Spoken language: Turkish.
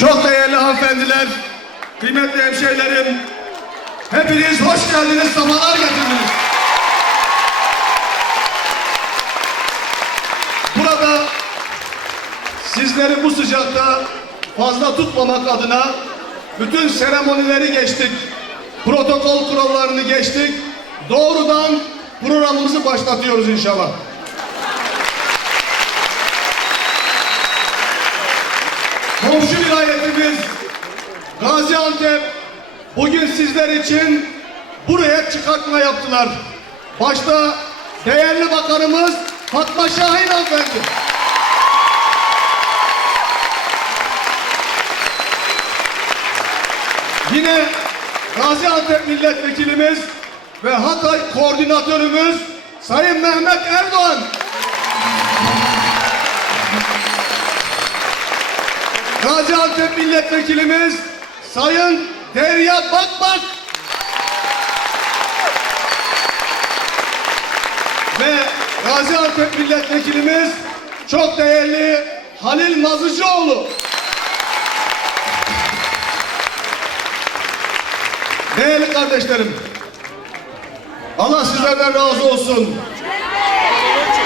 Çok değerli hanımefendiler, kıymetli hemşehrilerim, hepiniz hoş geldiniz, sabahlar getirdiniz. Burada sizleri bu sıcakta fazla tutmamak adına bütün seremonileri geçtik, protokol kurallarını geçtik, doğrudan programımızı başlatıyoruz inşallah. Komşu vilayetimiz Gaziantep bugün sizler için buraya çıkartma yaptılar. Başta değerli bakanımız Fatma Şahin hanımefendi. Yine Gaziantep milletvekilimiz ve Hatay koordinatörümüz Sayın Mehmet Erdoğan. Gaziantep milletvekilimiz Sayın Derya Bakbak ve Gaziantep milletvekilimiz çok değerli Halil Mazıcıoğlu. Değerli kardeşlerim, Allah sizlerden razı olsun.